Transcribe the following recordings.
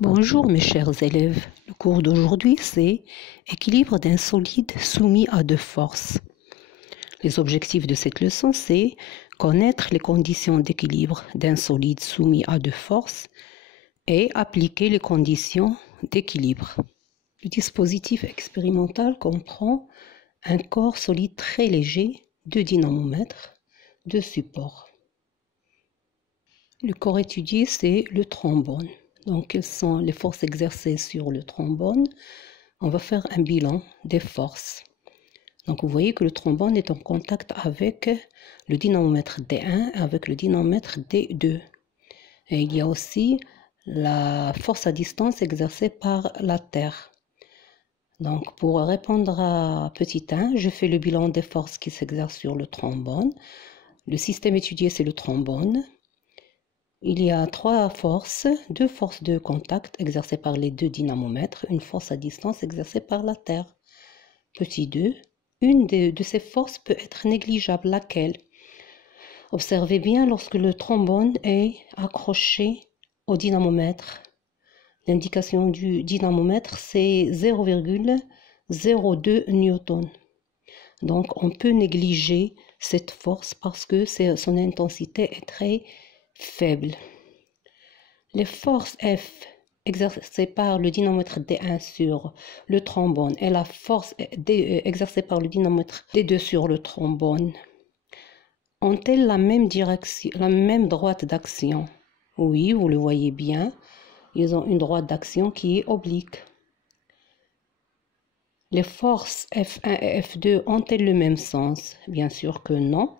Bonjour mes chers élèves, le cours d'aujourd'hui c'est équilibre d'un solide soumis à deux forces. Les objectifs de cette leçon c'est connaître les conditions d'équilibre d'un solide soumis à deux forces et appliquer les conditions d'équilibre. Le dispositif expérimental comprend un corps solide très léger, deux dynamomètres, deux supports. Le corps étudié c'est le trombone. Donc, quelles sont les forces exercées sur le trombone? On va faire un bilan des forces. Donc, vous voyez que le trombone est en contact avec le dynamomètre D1 et avec le dynamomètre D2. Et il y a aussi la force à distance exercée par la Terre. Donc, pour répondre à petit 1, je fais le bilan des forces qui s'exercent sur le trombone. Le système étudié, c'est le trombone. Il y a deux forces de contact exercées par les deux dynamomètres, une force à distance exercée par la Terre. Petit 2, une de ces forces peut être négligeable, laquelle? Observez bien lorsque le trombone est accroché au dynamomètre. L'indication du dynamomètre, c'est 0,02 newton. Donc, on peut négliger cette force parce que son intensité est très faible. Les forces F exercées par le dynamomètre D1 sur le trombone et la force exercée par le dynamomètre D2 sur le trombone ont-elles la même direction, la même droite d'action? Oui, vous le voyez bien, ils ont une droite d'action qui est oblique. Les forces F1 et F2 ont-elles le même sens? Bien sûr que non.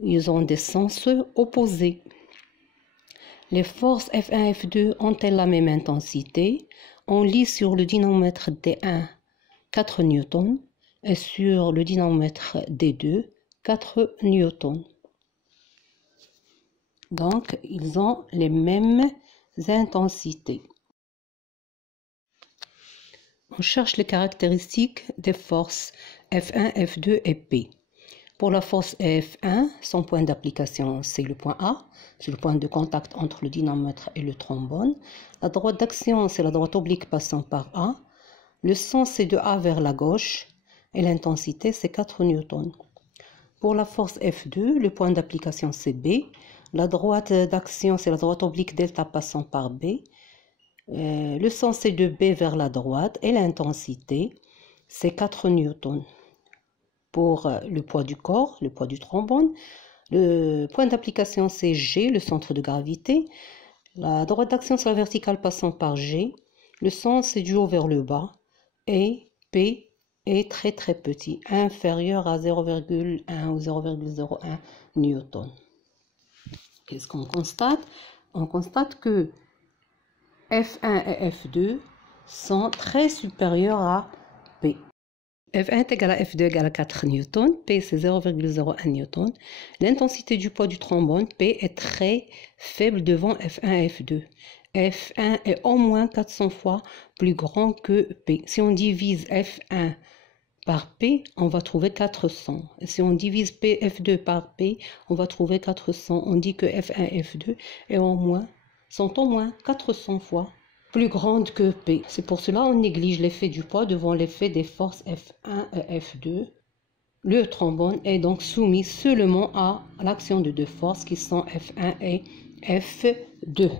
Ils ont des sens opposés. Les forces F1 et F2 ont-elles la même intensité? On lit sur le dynamomètre D1 4 newtons et sur le dynamomètre D2 4 newtons. Donc, ils ont les mêmes intensités. On cherche les caractéristiques des forces F1, F2 et P. Pour la force F1, son point d'application, c'est le point A. C'est le point de contact entre le dynamomètre et le trombone. La droite d'action, c'est la droite oblique passant par A. Le sens, c'est de A vers la gauche. Et l'intensité, c'est 4 newtons. Pour la force F2, le point d'application, c'est B. La droite d'action, c'est la droite oblique delta passant par B. Le sens, c'est de B vers la droite. Et l'intensité, c'est 4 newtons. Pour le poids du corps, le poids du trombone. Le point d'application, c'est G, le centre de gravité. La droite d'action, c'est la verticale passant par G. Le sens, c'est du haut vers le bas. Et P est très très petit, inférieur à 0,1 ou 0,01 newton. Qu'est-ce qu'on constate? On constate que F1 et F2 sont très supérieurs à P. F1 est égal à F2 égale à 4 newtons, P c'est 0,01 newton. L'intensité du poids du trombone, P, est très faible devant F1 et F2. F1 est au moins 400 fois plus grand que P. Si on divise F1 par P, on va trouver 400. Et si on divise F2 par P, on va trouver 400. On dit que F1 et F2 sont au moins 400 fois plus grande que P. C'est pour cela qu'on néglige l'effet du poids devant l'effet des forces F1 et F2. Le trombone est donc soumis seulement à l'action de deux forces qui sont F1 et F2.